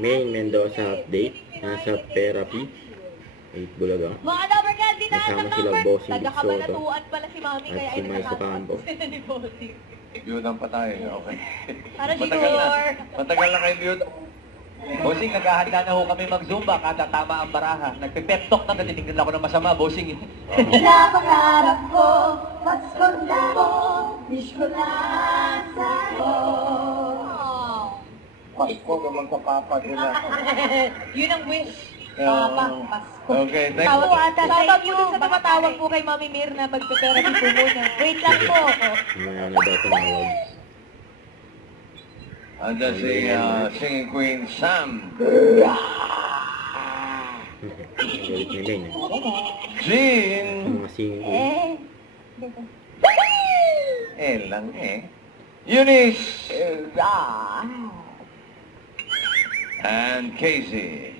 Main Mendoza update. Nasa therapy. 8 Bulaga. Mga Lovercats, dito sa Kasama sila number. Bossing Soto Taga-kabanatuan pala si Mami, at kaya si Mai Socampo. ni Bossing. Biyudan pa tayo. Okay. Para Matagal na. sure. Matagal na kayo biyudan. Bossing, naghahanda na ho kami mag-zumba kada tama ang baraha. Nagpe-pep talk na tinitingnan ako ng masama, bossing. Pinapangarap ko, Pasko na mo, wish ko na sa'yo. Pasko naman sa papa nila. Yun ang wish. Yeah. Papa, Pasko. Okay, thank Tawag you. ata sa inyo. Sa tumatawag po kay Mami Mir na magpe-therapy po muna. Wait lang po. Mamaya na daw tumawag. Andiyan si singing queen Sam. Galit ni Main. Jean. Mga singing. Lang Eunice. And Casey.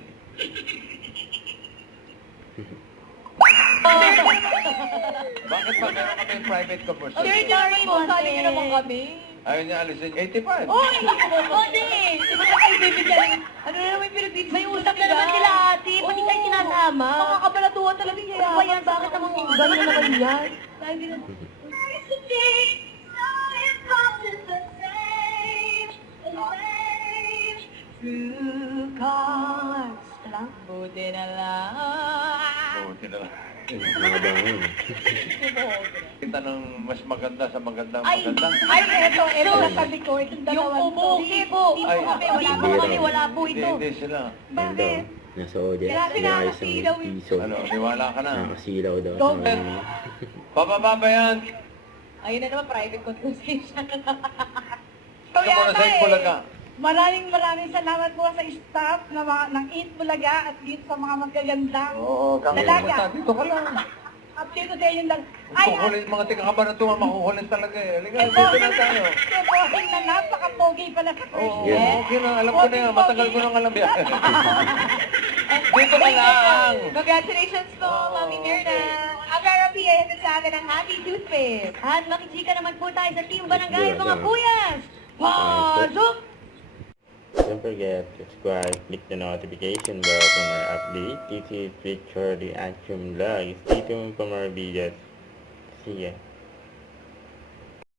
Bakit pa meron kami private conversation? Sir, sorry po. Sali niyo naman kami. Ayaw niya alisin 85. Oy! Hindi! Di ba kayo bibigyan? Ano na naman yung pinag-bibigyan? May usap na naman sila ate. Pati kayo sinasama. Makakabalatuan talaga yung yaya. Ano ba yan? Bakit naman gano'n naman yan? Dahil din True cards. Lang? Buti na lang. Buti na lang. Mahaba ngayon. Kita ng mas maganda sa magandang Ay, maganda. eto na sabi ko. Itong dalawa. Yung pubuki po. Dito Ay, kami. Wala po kami. Wala po ito. Hindi sila. Bakit? Nasa audience. Grabe, Inayos nakakasilaw ang yung- piso. Ano, niwala ka na. Nakasilaw daw. Go, sa Ben. mga- Pababa ba yan? Ayun na naman, private conversation. Ito muna sa Bulaga. Maraming salamat po sa staff ng 8 Bulaga at dito sa mga magagandang Oo, kami Dalaga. pumunta. Dito ka lang. update ko sa inyo lang. Ay, Kukulit mga tika-kabanatuan, makukulit talaga eh. Halika, Ito, dito na tayo. Bossing na napaka-pogi pala sa first Oo, year. okay na. Alam ko na yan. Matagal ko nang alam yan. Dito ka lang. Congratulations po, Mami Mirna. Ang therapy ay hatid sa akin ng Happy Toothpaste. At makichika naman po tayo sa Team Barangay, mga kuyas. Pasok! Don't forget to subscribe, click the notification bell for more updates. This is Victor the Action Vlog. Stay tuned for more videos. See ya.